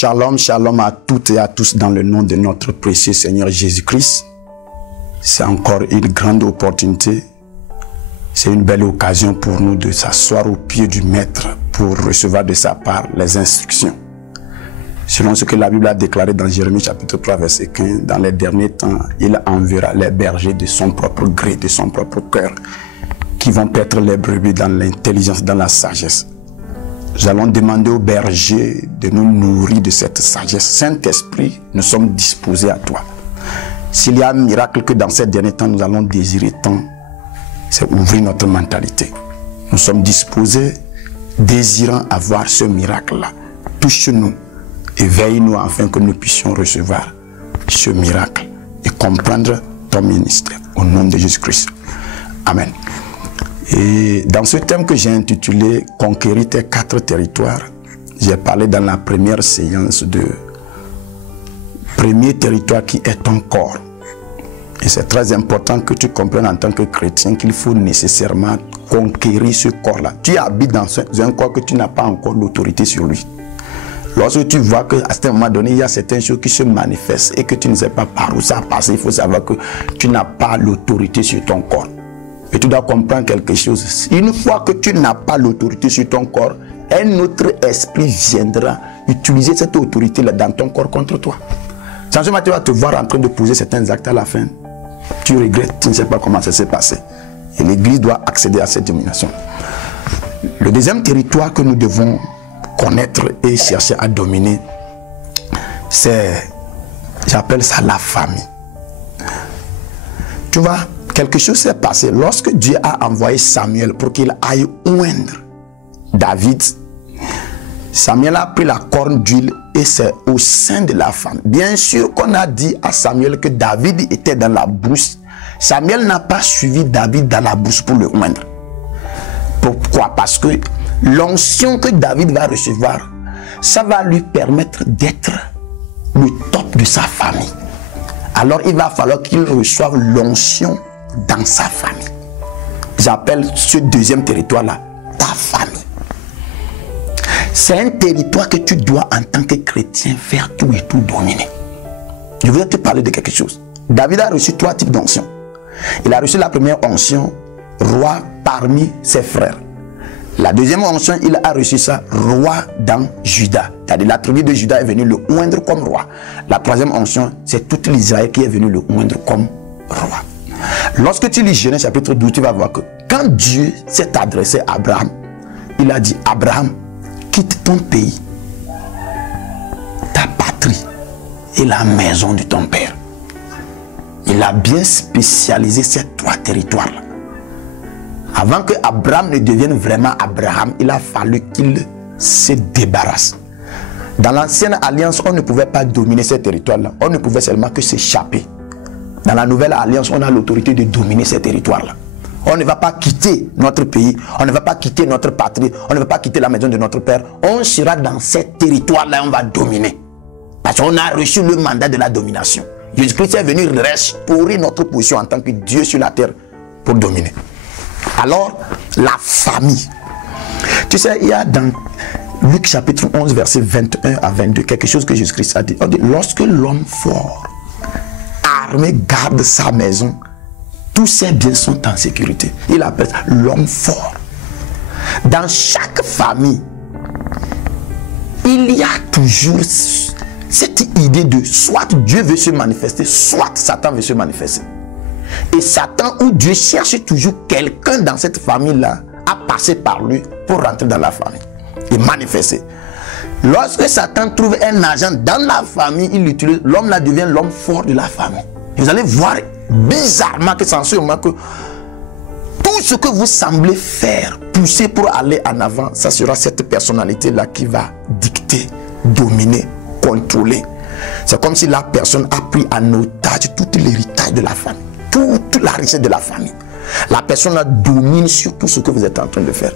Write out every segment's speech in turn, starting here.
Shalom, shalom à toutes et à tous dans le nom de notre précieux Seigneur Jésus-Christ. C'est encore une grande opportunité. C'est une belle occasion pour nous de s'asseoir au pied du Maître pour recevoir de sa part les instructions. Selon ce que la Bible a déclaré dans Jérémie chapitre 3 verset 15, dans les derniers temps, il enverra les bergers de son propre gré, de son propre cœur, qui vont paître les brebis dans l'intelligence, dans la sagesse. Nous allons demander aux bergers de nous nourrir de cette sagesse. Saint-Esprit, nous sommes disposés à toi. S'il y a un miracle que dans ces derniers temps nous allons désirer tant, c'est ouvrir notre mentalité. Nous sommes disposés, désirant avoir ce miracle-là. Touche-nous et veille-nous afin que nous puissions recevoir ce miracle et comprendre ton ministère. Au nom de Jésus-Christ. Amen. Et dans ce thème que j'ai intitulé « Conquérir tes 4 territoires », j'ai parlé dans la première séance de premier territoire qui est ton corps. Et c'est très important que tu comprennes en tant que chrétien qu'il faut nécessairement conquérir ce corps-là. Tu habites dans un corps que tu n'as pas encore l'autorité sur lui. Lorsque tu vois qu'à un moment donné, il y a certaines choses qui se manifestent et que tu ne sais pas par où ça passe, il faut savoir que tu n'as pas l'autorité sur ton corps. Et tu dois comprendre quelque chose. Une fois que tu n'as pas l'autorité sur ton corps, un autre esprit viendra utiliser cette autorité-là dans ton corps contre toi. Sans ce moment, tu vas te voir en train de poser certains actes à la fin. Tu regrettes, tu ne sais pas comment ça s'est passé. Et l'Église doit accéder à cette domination. Le deuxième territoire que nous devons connaître et chercher à dominer, c'est, j'appelle ça la famille. Tu vois, quelque chose s'est passé. Lorsque Dieu a envoyé Samuel pour qu'il aille oindre David, Samuel a pris la corne d'huile et c'est au sein de la femme. Bien sûr qu'on a dit à Samuel que David était dans la brousse. Samuel n'a pas suivi David dans la brousse pour le oindre. Pourquoi? Parce que l'onction que David va recevoir, ça va lui permettre d'être le top de sa famille. Alors il va falloir qu'il reçoive l'onction dans sa famille. J'appelle ce deuxième territoire-là ta famille. C'est un territoire que tu dois en tant que chrétien faire tout et tout dominer. Je voudrais te parler de quelque chose. David a reçu 3 types d'onction. Il a reçu la première onction, roi parmi ses frères. La deuxième onction, il a reçu ça, roi dans Juda. C'est-à-dire la tribu de Juda est venue le oindre comme roi. La troisième onction, c'est toute l'Israël qui est venu le oindre comme roi. Lorsque tu lis Genèse chapitre 12, tu vas voir que quand Dieu s'est adressé à Abraham, il a dit, Abraham, quitte ton pays, ta patrie et la maison de ton père. Il a bien spécialisé ces 3 territoires-là. Avant que Abraham ne devienne vraiment Abraham, il a fallu qu'il se débarrasse. Dans l'ancienne alliance, on ne pouvait pas dominer ces territoires-là. On ne pouvait seulement que s'échapper. Dans la nouvelle alliance, on a l'autorité de dominer ces territoires-là. On ne va pas quitter notre pays, on ne va pas quitter notre patrie, on ne va pas quitter la maison de notre père. On sera dans ces territoires-là et on va dominer. Parce qu'on a reçu le mandat de la domination. Jésus-Christ est venu restaurer notre position en tant que Dieu sur la terre pour dominer. Alors, la famille. Tu sais, il y a dans Luc chapitre 11, verset 21 à 22, quelque chose que Jésus-Christ a dit. On dit, lorsque l'homme fort, armé, garde sa maison, tous ses biens sont en sécurité. Il appelle ça l'homme fort. Dans chaque famille, il y a toujours cette idée de soit Dieu veut se manifester, soit Satan veut se manifester. Et Satan ou Dieu cherche toujours quelqu'un dans cette famille-là à passer par lui pour rentrer dans la famille et manifester. Lorsque Satan trouve un agent dans la famille, il l'utilise, l'homme là devient l'homme fort de la famille. Et vous allez voir bizarrement que c'est en ce moment que tout ce que vous semblez faire, pousser pour aller en avant, ça sera cette personnalité-là qui va dicter, dominer, contrôler. C'est comme si la personne a pris en otage tout l'héritage de la famille, toute la richesse de la famille. La personne là domine sur tout ce que vous êtes en train de faire.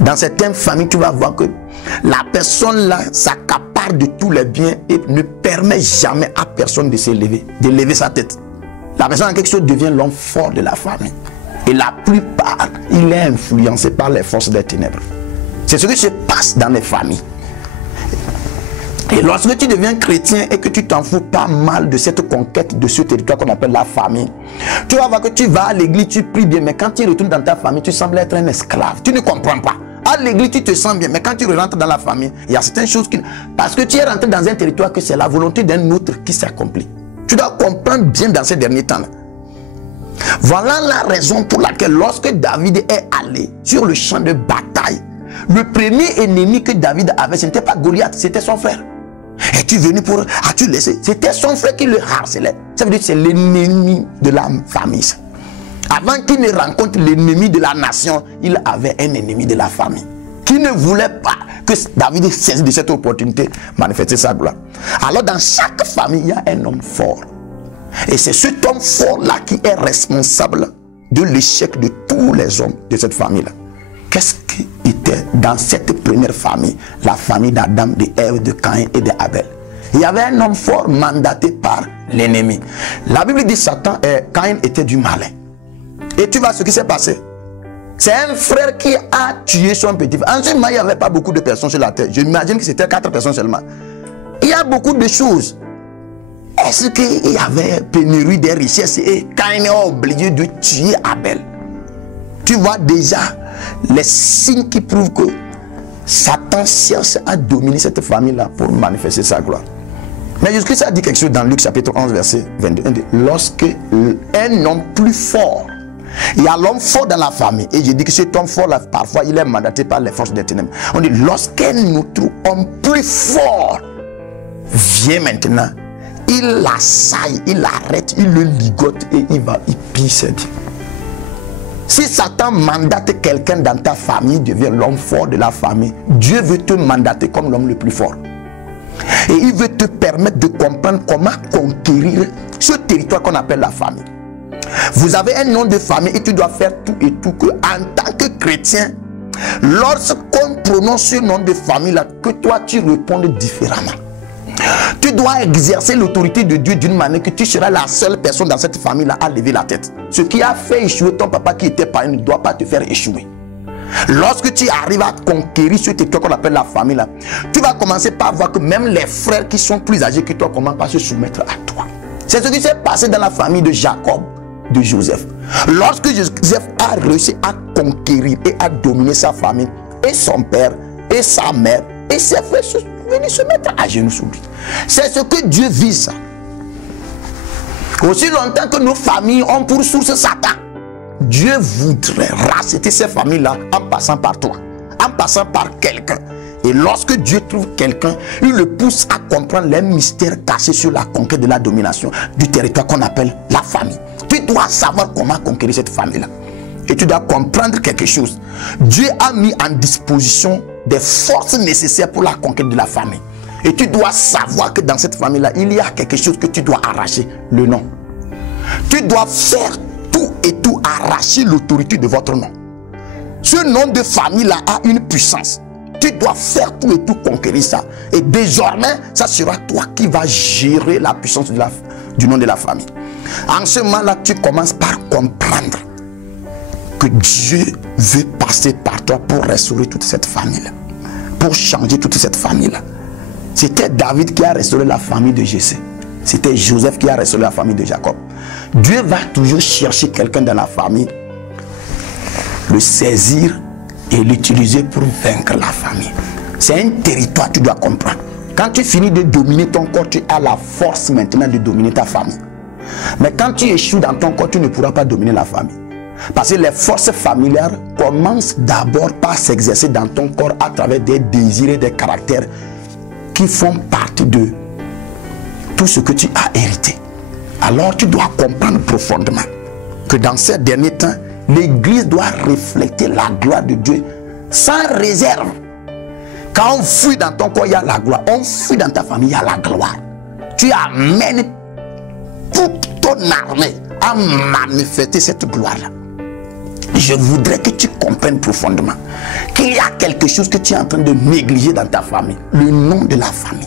Dans certaines familles, tu vas voir que la personne là s'accapare de tous les biens et ne permet jamais à personne de s'élever, de lever sa tête. La personne en quelque chose devient l'homme fort de la famille. Et la plupart, il est influencé par les forces des ténèbres. C'est ce qui se passe dans les familles. Et lorsque tu deviens chrétien et que tu t'en fous pas mal de cette conquête de ce territoire qu'on appelle la famille, tu vas voir que tu vas à l'église, tu pries bien, mais quand tu retournes dans ta famille, tu sembles être un esclave. Tu ne comprends pas. À l'église, tu te sens bien, mais quand tu rentres dans la famille, il y a certaines choses qui... Parce que tu es rentré dans un territoire que c'est la volonté d'un autre qui s'accomplit. Tu dois comprendre bien dans ces derniers temps-là. Voilà la raison pour laquelle lorsque David est allé sur le champ de bataille, le premier ennemi que David avait, ce n'était pas Goliath, c'était son frère. Es-tu venu pour... As-tu laissé? C'était son frère qui le harcelait. Ça veut dire que c'est l'ennemi de la famille. Avant qu'il ne rencontre l'ennemi de la nation, il avait un ennemi de la famille qui ne voulait pas que David saisisse de cette opportunité manifester sa gloire. Alors dans chaque famille, il y a un homme fort. Et c'est cet homme fort-là qui est responsable de l'échec de tous les hommes de cette famille-là. Qu'est-ce qui était dans cette première famille, la famille d'Adam, d'Ève, de Caïn et d'Abel? Il y avait un homme fort mandaté par l'ennemi. La Bible dit Satan et Caïn étaient du malin. Et tu vois ce qui s'est passé. C'est un frère qui a tué son petit frère. En ce moment, il n'y avait pas beaucoup de personnes sur la terre. Je m'imagine que c'était 4 personnes seulement. Il y a beaucoup de choses. Est-ce qu'il y avait pénurie des richesses et Caïn est obligé de tuer Abel? Tu vois déjà les signes qui prouvent que Satan cherche à dominer cette famille-là pour manifester sa gloire. Mais Jésus-Christ a dit quelque chose dans Luc chapitre 11 verset 22. Lorsque un homme plus fort, il y a l'homme fort dans la famille, et je dis que cet homme fort là, parfois il est mandaté par les forces des ténèbres. On dit lorsqu'un autre homme plus fort vient maintenant, il l'assaille, il l'arrête, il le ligote et il pille ses dieux. Si Satan mandate quelqu'un dans ta famille, devient l'homme fort de la famille, Dieu veut te mandater comme l'homme le plus fort. Et il veut te permettre de comprendre comment conquérir ce territoire qu'on appelle la famille. Vous avez un nom de famille et tu dois faire tout et tout que en tant que chrétien, lorsqu'on prononce ce nom de famille là, que toi tu répondes différemment. Tu dois exercer l'autorité de Dieu d'une manière que tu seras la seule personne dans cette famille-là à lever la tête. Ce qui a fait échouer ton papa qui était parrain ne doit pas te faire échouer. Lorsque tu arrives à conquérir ce territoire qu'on appelle la famille-là, tu vas commencer par voir que même les frères qui sont plus âgés que toi commencent par se soumettre à toi. C'est ce qui s'est passé dans la famille de Jacob, de Joseph. Lorsque Joseph a réussi à conquérir et à dominer sa famille, et son père, et sa mère, et ses frères sont venus se mettre à genoux sous lui. C'est ce que Dieu vise. Aussi longtemps que nos familles ont pour source Satan, Dieu voudrait racheter ces familles-là en passant par toi, en passant par quelqu'un. Et lorsque Dieu trouve quelqu'un, il le pousse à comprendre les mystères cachés sur la conquête de la domination du territoire qu'on appelle la famille. Tu dois savoir comment conquérir cette famille-là. Et tu dois comprendre quelque chose. Dieu a mis en disposition des forces nécessaires pour la conquête de la famille. Et tu dois savoir que dans cette famille-là, il y a quelque chose que tu dois arracher, le nom. Tu dois faire tout et tout arracher l'autorité de votre nom. Ce nom de famille-là a une puissance. Tu dois faire tout et tout conquérir ça. Et désormais, ça sera toi qui vas gérer la puissance du nom de la famille. En ce moment-là, tu commences par comprendre que Dieu veut passer par toi pour restaurer toute cette famille-là, pour changer toute cette famille-là. C'était David qui a restauré la famille de Jessé. C'était Joseph qui a restauré la famille de Jacob. Dieu va toujours chercher quelqu'un dans la famille, le saisir et l'utiliser pour vaincre la famille. C'est un territoire, tu dois comprendre. Quand tu finis de dominer ton corps, tu as la force maintenant de dominer ta famille. Mais quand tu échoues dans ton corps, tu ne pourras pas dominer la famille. Parce que les forces familiales commencent d'abord par s'exercer dans ton corps à travers des désirs et des caractères qui font partie de tout ce que tu as hérité. Alors tu dois comprendre profondément que dans ces derniers temps, l'Église doit refléter la gloire de Dieu sans réserve. Quand on fuit dans ton corps, il y a la gloire. On fuit dans ta famille, il y a la gloire. Tu amènes toute ton armée à manifester cette gloire-là. Je voudrais que tu comprennes profondément qu'il y a quelque chose que tu es en train de négliger dans ta famille. Le nom de la famille.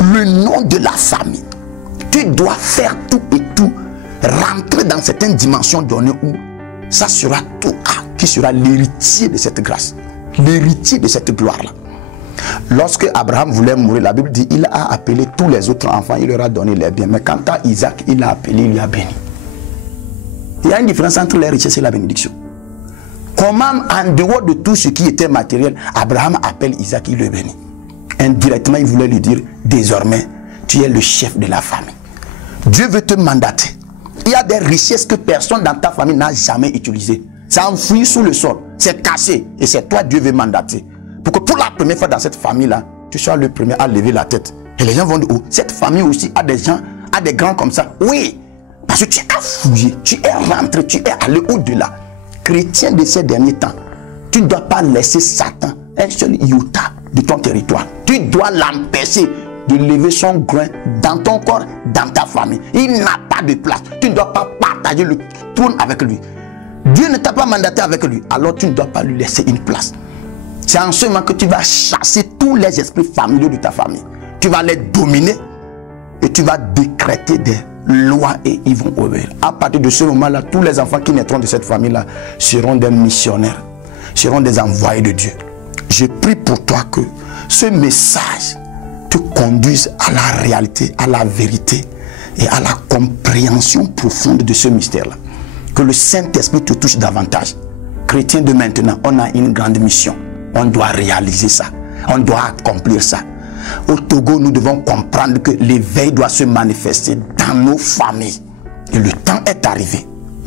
Le nom de la famille. Tu dois faire tout et tout, rentrer dans certaines dimensions données où ça sera toi qui sera l'héritier de cette grâce, l'héritier de cette gloire-là. Lorsque Abraham voulait mourir, la Bible dit il a appelé tous les autres enfants, il leur a donné les biens. Mais quant à Isaac, il a appelé, il lui a béni. Il y a une différence entre les richesses et la bénédiction. Comment, en dehors de tout ce qui était matériel, Abraham appelle Isaac, il le bénit. Indirectement, il voulait lui dire, désormais, tu es le chef de la famille. Dieu veut te mandater. Il y a des richesses que personne dans ta famille n'a jamais utilisées. C'est enfoui sous le sol, c'est caché. Et c'est toi, Dieu veut mandater. Pour que pour la première fois dans cette famille-là, tu sois le premier à lever la tête. Et les gens vont dire, oh, cette famille aussi a des gens, a des grands comme ça. Oui, parce que tu as fouillé, tu es rentré, tu es allé au-delà. Chrétien de ces derniers temps, tu ne dois pas laisser Satan un seul iota de ton territoire. Tu dois l'empêcher de lever son grain dans ton corps, dans ta famille. Il n'a pas de place. Tu ne dois pas partager le trône avec lui. Dieu ne t'a pas mandaté avec lui. Alors tu ne dois pas lui laisser une place. C'est en ce moment que tu vas chasser tous les esprits familiaux de ta famille. Tu vas les dominer et tu vas décréter des lois et ils vont obéir. À partir de ce moment-là, tous les enfants qui naîtront de cette famille-là seront des missionnaires, seront des envoyés de Dieu. Je prie pour toi que ce message te conduise à la réalité, à la vérité et à la compréhension profonde de ce mystère-là. Que le Saint-Esprit te touche davantage. Chrétien de maintenant, on a une grande mission. On doit réaliser ça. On doit accomplir ça. Au Togo, nous devons comprendre que l'éveil doit se manifester dans nos familles. Et le temps est arrivé.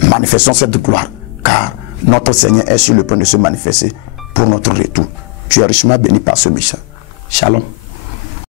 Manifestons cette gloire. Car notre Seigneur est sur le point de se manifester pour notre retour. Tu es richement béni par ce message. Shalom.